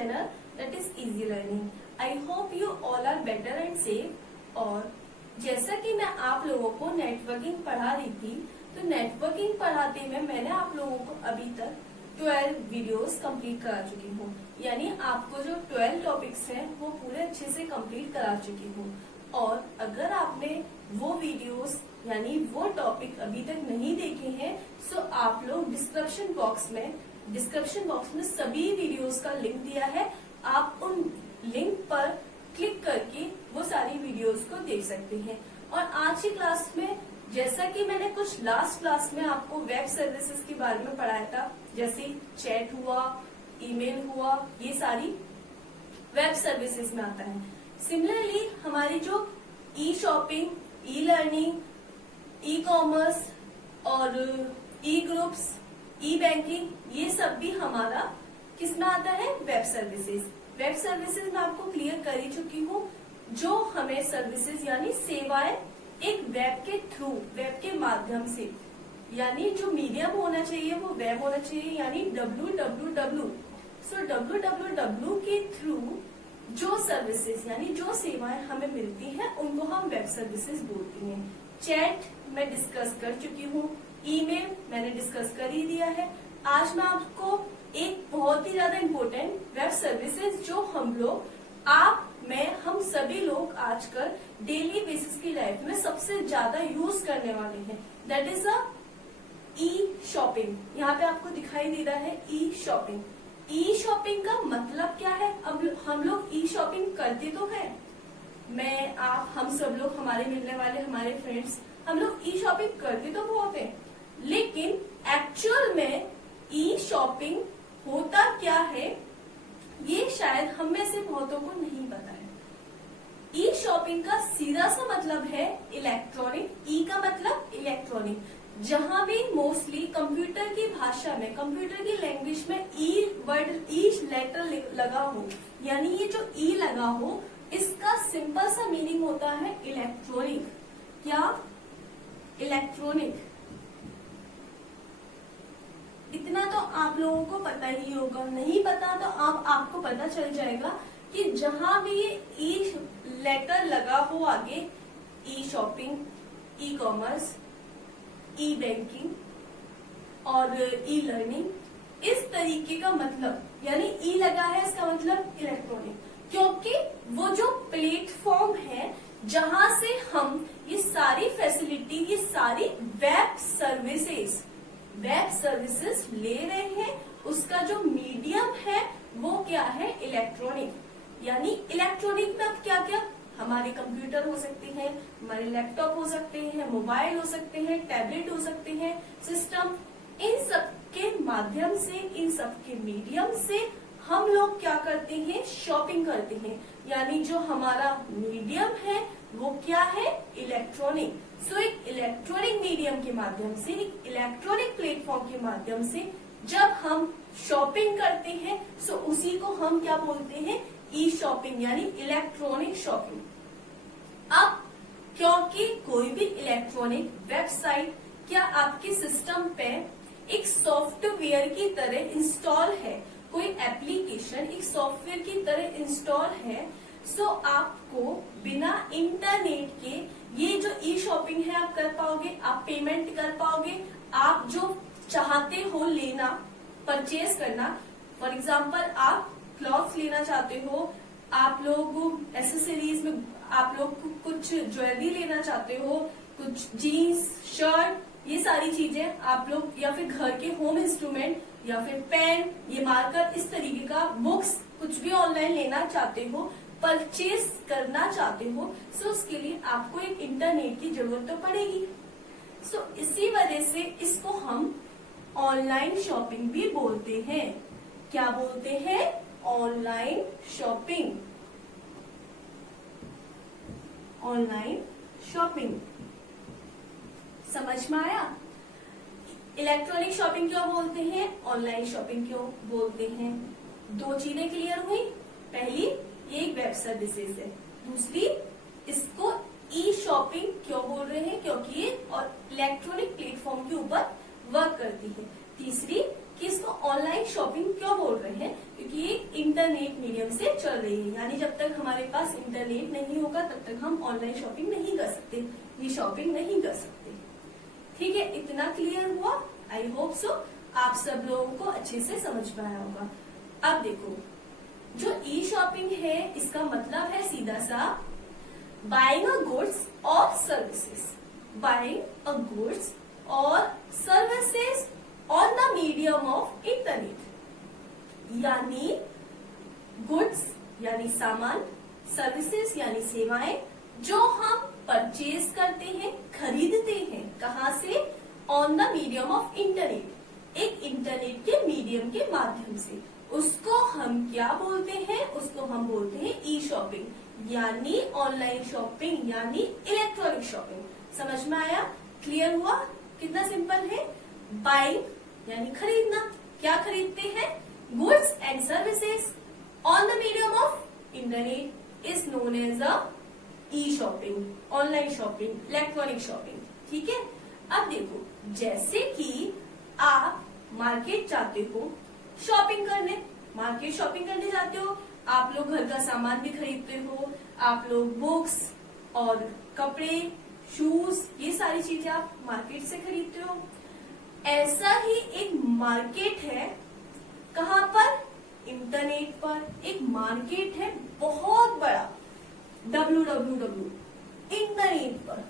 channel, that is Easy Learning. I hope you all are better and safe. और जैसा कि मैं आप लोगों को नेटवर्किंग पढ़ा रही थी, तो नेटवर्किंग पढ़ाते में मैंने आप लोगों को अभी तक 12 वीडियोस कंप्लीट करा चुकी हूँ। यानी आपको जो 12 टॉपिक्स हैं वो पूरे अच्छे से कंप्लीट करा चुकी हूँ। और अगर आपने वो वीडियोस यानी वो टॉपिक अभी तक नहीं देखे हैं, तो आप लोग डिस्क्रिप्शन बॉक्स में सभी वीडियोस का लिंक दिया है। आप उन लिंक पर क्लिक करके वो सारी वीडियोस को देख सकते हैं। और आज की क्लास में, जैसा कि मैंने कुछ लास्ट क्लास में आपको वेब सर्विसेज के बारे में पढ़ाया था, जैसे चैट हुआ, ईमेल हुआ, ये सारी वेब सर्विसेज में आता है। सिमिलरली हमारी जो e shopping, e learning, e commerce और ई ग्रुप्स, ई बैंकिंग, ये सब भी हमारा किसमें आता है? Web services. वेब सर्विसेज में आपको क्लियर कर ही चुकी हूँ, जो हमें सर्विसेज यानी सेवाएं एक वेब के थ्रू, वेब के माध्यम से, यानी जो मीडियम होना चाहिए वो वेब होना चाहिए, यानी www। सो www के थ्रू जो सर्विसेज यानी जो सेवाएं हमें मिलती हैं उनको हम वेब सर्विसेज बोलते हैं। चैट मैं डिस्कस कर चुकी हूँ, ईमेल मैंने डिस्कस कर ही दिया है। आज मैं आपको एक बहुत ही ज्यादा इम्पोर्टेंट वेब सर्विसेज जो हम लोग, आप, मैं, हम सभी लोग आजकल डेली बेसिस की लाइफ में सबसे ज्यादा यूज करने वाले हैं, that is a e shopping. यहाँ पे आपको दिखाई दे रहा है ई शॉपिंग। ई शॉपिंग का मतलब क्या है? अब हम लोग ई शॉपिंग करते तो हैं, मैं, आप, हम सब लोग, हमारे मिलने वाले हमारे फ्रेंड्स, हम लोग ई शॉपिंग करते तो बहुत हैं, लेकिन एक्चुअल में ई शॉपिंग होता क्या है ये शायद हम में से बहुतों को नहीं पता है। ई शॉपिंग का सीधा सा मतलब है इलेक्ट्रॉनिक। ई का मतलब इलेक्ट्रॉनिक। जहां भी मोस्टली कंप्यूटर की भाषा में, कंप्यूटर की लैंग्वेज में ई वर्ड, ई लेटर लगा हो, यानी ये जो ई लगा हो, इसका सिंपल सा मीनिंग होता है इलेक्ट्रॉनिक। क्या? इलेक्ट्रॉनिक। इतना तो आप लोगों को पता ही होगा, नहीं पता तो आपको पता चल जाएगा कि जहां भी ये ई लेटर लगा हो आगे, ई शॉपिंग, ई कॉमर्स, ई बैंकिंग और ई लर्निंग, इस तरीके का मतलब, यानी ई लगा है इसका मतलब इलेक्ट्रॉनिक, क्योंकि वो जो प्लेटफॉर्म है जहां से हम ये सारी फैसिलिटी, ये सारी वेब सर्विसेज ले रहे हैं, उसका जो मीडियम है वो क्या है? इलेक्ट्रॉनिक। यानी इलेक्ट्रॉनिक में अब क्या क्या? हमारे कंप्यूटर हो सकते हैं, हमारे लैपटॉप हो सकते हैं, मोबाइल हो सकते हैं, टैबलेट हो सकते हैं, सिस्टम, इन सब के माध्यम से, इन सब के मीडियम से हम लोग क्या करते हैं? शॉपिंग करते हैं। यानी जो हमारा मीडियम है वो क्या है? इलेक्ट्रॉनिक। सो एक इलेक्ट्रॉनिक मीडियम के माध्यम से, एक इलेक्ट्रॉनिक प्लेटफॉर्म के माध्यम से जब हम शॉपिंग करते हैं, सो उसी को हम क्या बोलते हैं? ई शॉपिंग, यानी इलेक्ट्रॉनिक शॉपिंग। अब क्योंकि कोई भी इलेक्ट्रॉनिक वेबसाइट क्या आपके सिस्टम पे एक सॉफ्टवेयर की तरह इंस्टॉल है, कोई एप्लीकेशन एक सॉफ्टवेयर की तरह इंस्टॉल है, सो आपको बिना इंटरनेट के ये जो ई शॉपिंग है आप कर पाओगे, आप पेमेंट कर पाओगे, आप जो चाहते हो लेना, परचेज करना। फॉर एग्जाम्पल आप क्लॉथ्स लेना चाहते हो, आप लोग एसेसरीज में आप लोग कुछ ज्वेलरी लेना चाहते हो, कुछ जीन्स, शर्ट, ये सारी चीजें आप लोग, या फिर घर के होम इंस्ट्रूमेंट, या फिर पेन, ये मार्कर, इस तरीके का बुक्स, कुछ भी ऑनलाइन लेना चाहते हो, परचेज करना चाहते हो, सो उसके लिए आपको एक इंटरनेट की जरूरत तो पड़ेगी। सो इसी वजह से इसको हम ऑनलाइन शॉपिंग भी बोलते हैं। क्या बोलते हैं? Online shopping. ऑनलाइन शॉपिंग समझ में आया? इलेक्ट्रॉनिक शॉपिंग क्यों बोलते हैं, ऑनलाइन शॉपिंग क्यों बोलते हैं? दो चीजें क्लियर हुई। पहली, ये एक वेब सर्विसेज है। दूसरी, इसको ई शॉपिंग क्यों बोल रहे हैं? क्योंकि ये और इलेक्ट्रॉनिक प्लेटफॉर्म के ऊपर वर्क करती है। तीसरी, कि इसको ऑनलाइन शॉपिंग क्यों बोल रहे हैं? क्योंकि ये इंटरनेट मीडियम से चल रही है, यानी जब तक हमारे पास इंटरनेट नहीं होगा तब तक हम ऑनलाइन शॉपिंग नहीं कर सकते, ये शॉपिंग नहीं कर सकते। ठीक है, इतना क्लियर हुआ? आई होप सो आप सब लोगों को अच्छे से समझ में आया होगा। अब देखो, जो ई शॉपिंग है इसका मतलब है सीधा सा बाइंग अ गुड्स और सर्विसेज, बाइंग अ गुड्स और services on the medium of internet, यानी गुड्स यानी सामान, सर्विसेज यानी सेवाएं जो हम परचेज करते हैं, खरीदते हैं, कहाँ से? On the medium of internet, एक इंटरनेट के मीडियम के माध्यम से। उसको हम क्या बोलते हैं? उसको हम बोलते हैं ई शॉपिंग, यानी ऑनलाइन शॉपिंग, यानी इलेक्ट्रॉनिक शॉपिंग। समझ में आया? क्लियर हुआ? कितना सिंपल है। बाइंग यानी खरीदना, क्या खरीदते हैं? Goods and services on the medium of internet is known as a e shopping, online shopping, electronic shopping. ठीक है, अब देखो, जैसे कि आप मार्केट जाते हो शॉपिंग करने, मार्केट शॉपिंग करने जाते हो, आप लोग घर का सामान भी खरीदते हो, आप लोग बुक्स और कपड़े, शूज, ये सारी चीजें आप मार्केट से खरीदते हो। ऐसा ही एक मार्केट है, कहाँ पर? इंटरनेट पर एक मार्केट है बहुत बड़ा, www, इंटरनेट पर।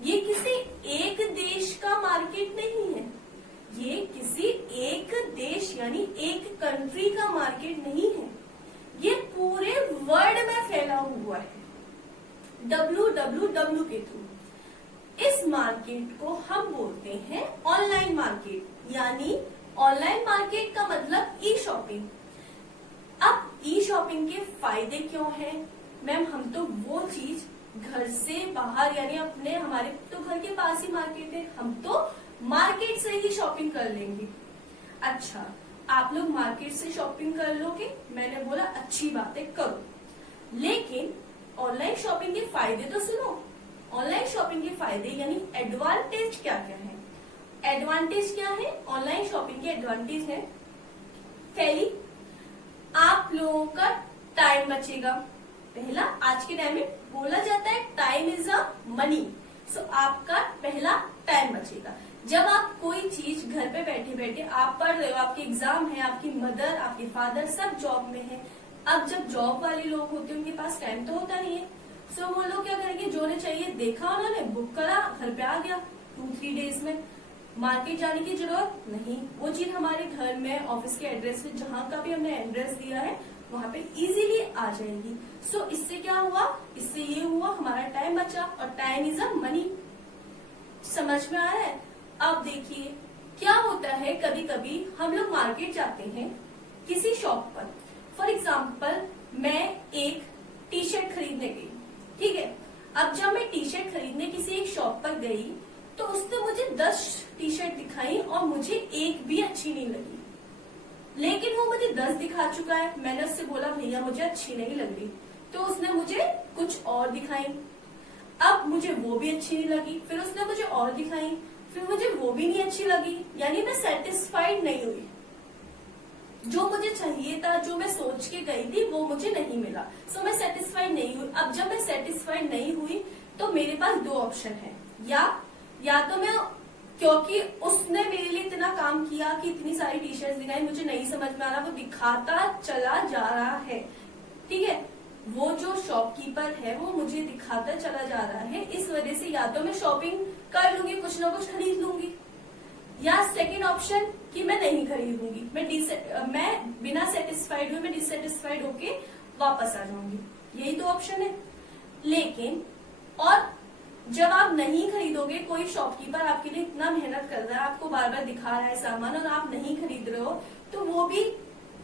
ये किसी एक देश का मार्केट नहीं है, ये किसी एक देश यानी एक कंट्री का मार्केट नहीं है, ये पूरे वर्ल्ड में फैला हुआ है www के थ्रू। इस मार्केट को हम बोलते हैं ऑनलाइन मार्केट, यानी ऑनलाइन मार्केट का मतलब ई शॉपिंग। अब ई शॉपिंग के फायदे क्यों हैं? मैम, हम तो वो चीज घर से बाहर, यानी अपने, हमारे तो घर के पास ही मार्केट है, हम तो मार्केट से ही शॉपिंग कर लेंगे। अच्छा, आप लोग मार्केट से शॉपिंग कर लोगे, मैंने बोला अच्छी बात है, करो, लेकिन ऑनलाइन शॉपिंग के फायदे तो सुनो। ऑनलाइन शॉपिंग के फायदे यानी एडवांटेज क्या क्या है? एडवांटेज क्या है? ऑनलाइन शॉपिंग के एडवांटेज है, पहली, आप लोगों का टाइम बचेगा। पहला, आज के टाइम में बोला जाता है टाइम इज अ मनी, सो आपका पहला टाइम बचेगा। जब आप कोई चीज घर पे बैठे बैठे आप पढ़ रहे हो, आपके एग्जाम है, आपकी मदर, आपके फादर सब जॉब में है। अब जब जॉब वाले लोग होते हैं उनके पास टाइम तो होता नहीं है, सो वो लोग क्या करेंगे, जो उन्हें चाहिए देखा उन्होंने, बुक करा, घर पे आ गया 2-3 डेज में। मार्केट जाने की जरूरत नहीं, वो चीज हमारे घर में, ऑफिस के एड्रेस में, जहां का भी हमने एड्रेस दिया है वहां पे इजीली आ जाएगी। सो इससे क्या हुआ? इससे ये हुआ हमारा टाइम बचा, और टाइम इज अ मनी। समझ में आ रहा है? अब देखिए क्या होता है, कभी कभी हम लोग मार्केट जाते हैं किसी शॉप पर। फॉर एग्जाम्पल, मैं एक टी शर्ट खरीदने गई, ठीक है। अब जब मैं टी शर्ट खरीदने किसी एक शॉप पर गई तो उसने मुझे 10 टी शर्ट दिखाई और मुझे एक भी अच्छी नहीं लगी, लेकिन वो मुझे 10 दिखा चुका है। मैंने उससे बोला भैया मुझे अच्छी नहीं लग रही, तो उसने मुझे कुछ और दिखाई। अब मुझे वो भी अच्छी नहीं लगी, फिर उसने मुझे और दिखाई, फिर मुझे वो भी नहीं अच्छी लगी, यानी मैं सेटिस्फाइड नहीं हुई। जो मुझे चाहिए था, जो मैं सोच के गई थी, वो मुझे नहीं मिला, सो मैं सेटिस्फाइड नहीं हुई। अब जब मैं सेटिस्फाइड नहीं हुई तो मेरे पास 2 ऑप्शन है, या तो मैं, क्योंकि उसने मेरे लिए इतना काम किया कि इतनी सारी टी शर्ट दिखाई, मुझे नहीं समझ में आ रहा, वो दिखाता चला जा रहा है, ठीक है, वो जो शॉपकीपर है वो मुझे दिखाता चला जा रहा है, इस वजह से या तो मैं शॉपिंग कर लूंगी, कुछ ना कुछ खरीद लूंगी, या सेकंड ऑप्शन कि मैं नहीं खरीदूंगी, मैं बिना सेटिस्फाइड हुए, मैं डिससेटिस्फाइड होके वापस आ जाऊंगी। यही तो ऑप्शन है। लेकिन और जब आप नहीं खरीदोगे, कोई शॉपकीपर आपके लिए इतना मेहनत कर रहा है, आपको बार बार दिखा रहा है सामान और आप नहीं खरीद रहे हो, तो वो भी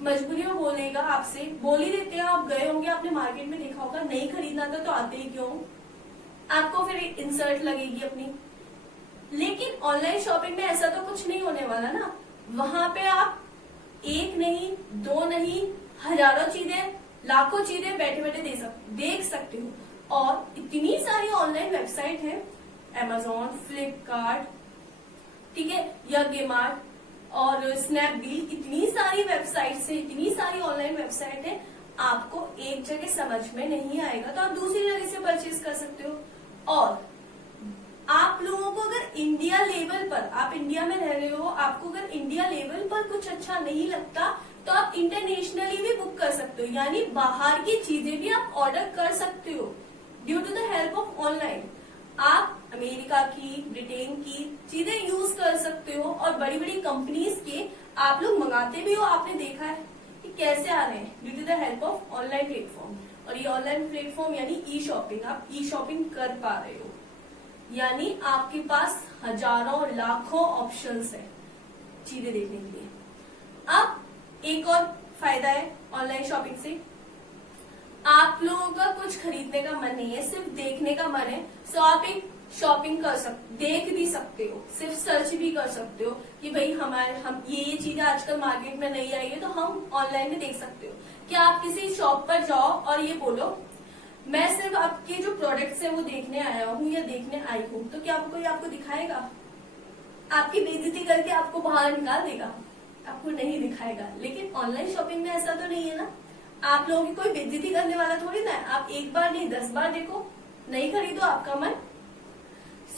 मजबूरी में बोलेगा आपसे, बोल ही देते हैं, आप गए होंगे, आपने मार्केट में देखा होगा, नहीं खरीदना था तो आते ही क्यों, आपको फिर इंसल्ट लगेगी अपनी। लेकिन ऑनलाइन शॉपिंग में ऐसा तो कुछ नहीं होने वाला ना, वहां पे आप एक नहीं, 2 नहीं, हजारों चीजें, लाखों चीजें बैठे बैठे देख सकते हो। और इतनी सारी ऑनलाइन वेबसाइट है, Amazon, फ्लिपकार्ट, ठीक है, यज्ञमार्ट, और स्नैपडील, इतनी सारी वेबसाइट्स है, इतनी सारी ऑनलाइन वेबसाइट है, आपको एक जगह समझ में नहीं आएगा तो आप दूसरी जगह से परचेज कर सकते हो। और आप लोगों को अगर इंडिया लेवल पर, आप इंडिया में रह रहे हो, आपको अगर इंडिया लेवल पर कुछ अच्छा नहीं लगता तो आप इंटरनेशनली भी बुक कर सकते हो, यानी बाहर की चीजें भी आप ऑर्डर कर सकते हो due to the help of online. आप अमेरिका की, ब्रिटेन की चीजें यूज कर सकते हो और बड़ी बड़ी कंपनीज के आप लोग मंगाते भी हो। आपने देखा है कि कैसे आ रहे हैं due to the help of online platform. और ये ऑनलाइन प्लेटफॉर्म यानी ई शॉपिंग, आप ई शॉपिंग कर पा रहे हो, यानी आपके पास हजारों लाखों ऑप्शंस है चीजें देखने के लिए। अब एक और फायदा है ऑनलाइन शॉपिंग से, आप लोगों का कुछ खरीदने का मन नहीं है, सिर्फ देखने का मन है, सो आप एक शॉपिंग कर सकते, देख भी सकते हो, सिर्फ सर्च भी कर सकते हो कि भाई हम ये चीजें आजकल मार्केट में नहीं आई है तो हम ऑनलाइन में देख सकते हो। क्या आप किसी शॉप पर जाओ और ये बोलो मैं सिर्फ आपके जो प्रोडक्ट्स है वो देखने आया हूँ या देखने आई हूँ, तो क्या कोई आपको दिखाएगा? आपकी बेइज्जती करके आपको बाहर निकाल देगा, आपको नहीं दिखाएगा। लेकिन ऑनलाइन शॉपिंग में ऐसा तो नहीं है ना, आप लोगों की कोई बेइज्जती करने वाला थोड़ी ना है। आप एक बार नहीं 10 बार देखो, नहीं खरीदो आपका मन।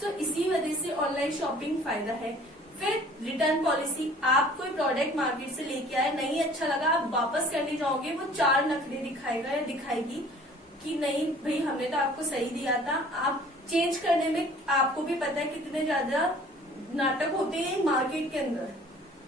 सो इसी वजह से ऑनलाइन शॉपिंग फायदा है। फिर रिटर्न पॉलिसी, आप कोई प्रोडक्ट मार्केट से लेके आए, नहीं अच्छा लगा, आप वापस करने जाओगे, वो 4 नखरे दिखाएगा या दिखाएगी कि नहीं भाई हमने तो आपको सही दिया था। आप चेंज करने में आपको भी पता है कितने ज्यादा नाटक होते हैं मार्केट के अंदर।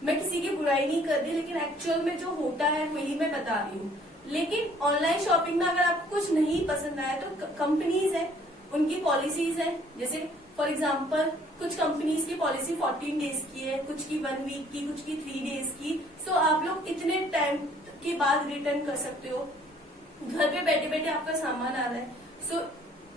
मैं किसी की बुराई नहीं कर रही, लेकिन एक्चुअल में जो होता है वही मैं बता रही हूँ। लेकिन ऑनलाइन शॉपिंग में अगर आपको कुछ नहीं पसंद आया तो कंपनीज है, उनकी पॉलिसीज है। जैसे फॉर एग्जाम्पल कुछ कंपनीज की पॉलिसी 14 डेज की है, कुछ की 1 वीक की, कुछ की 3 डेज की। सो आप लोग इतने टाइम के बाद रिटर्न कर सकते हो। घर पे बैठे बैठे आपका सामान आ रहा है। So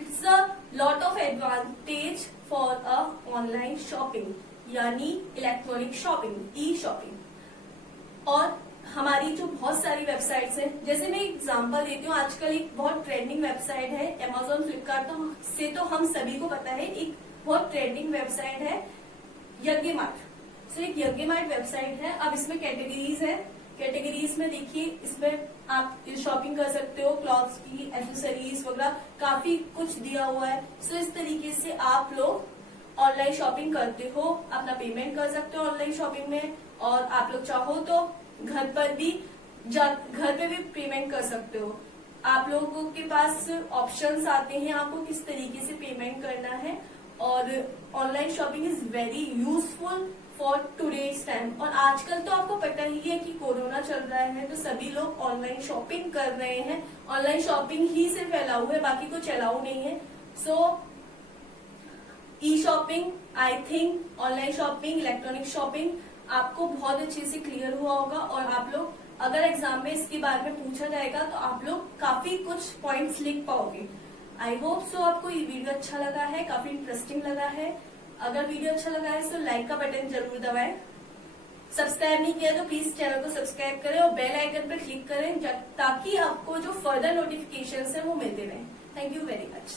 it's a lot of advantage for a online shopping, यानी इलेक्ट्रॉनिक शॉपिंग, ई शॉपिंग। और हमारी जो बहुत सारी वेबसाइट्स हैं, जैसे मैं एग्जांपल देती हूँ, आजकल एक बहुत ट्रेंडिंग वेबसाइट है अमेजोन, फ्लिपकार्ट से तो हम सभी को पता है, एक बहुत ट्रेंडिंग वेबसाइट है यज्ञमार्ट। सो एक यज्ञमार्ट वेबसाइट है। अब इसमें कैटेगरीज है, कैटेगरीज में देखिए इसमें आप शॉपिंग कर सकते हो, क्लॉथ्स की, एक्सेसरीज वगैरह काफी कुछ दिया हुआ है। सो इस तरीके से आप लोग ऑनलाइन शॉपिंग करते हो, अपना पेमेंट कर सकते हो ऑनलाइन शॉपिंग में। और आप लोग चाहो तो घर पे भी पेमेंट कर सकते हो। आप लोगों के पास ऑप्शंस आते हैं आपको किस तरीके से पेमेंट करना है। और online shopping is very useful for today's time. और आजकल तो आपको पता ही है कि कोरोना चल रहा है तो सभी लोग ऑनलाइन शॉपिंग कर रहे हैं। ऑनलाइन शॉपिंग ही सिर्फ अलाउ है, बाकी कुछ अलाउ नहीं है। So e shopping, I think online shopping, electronic shopping आपको बहुत अच्छे से क्लियर हुआ होगा। और आप लोग अगर एग्जाम में इसके बारे में पूछा जाएगा तो आप लोग काफी कुछ पॉइंट्स लिख पाओगे। आई होप सो आपको ये वीडियो अच्छा लगा है, काफी इंटरेस्टिंग लगा है। अगर वीडियो अच्छा लगा है तो लाइक का बटन जरूर दबाएं। सब्सक्राइब नहीं किया तो प्लीज चैनल को सब्सक्राइब करें और बेल आइकन पर क्लिक करें ताकि आपको जो फर्दर नोटिफिकेशंस है वो मिलते रहें। Thank you very much.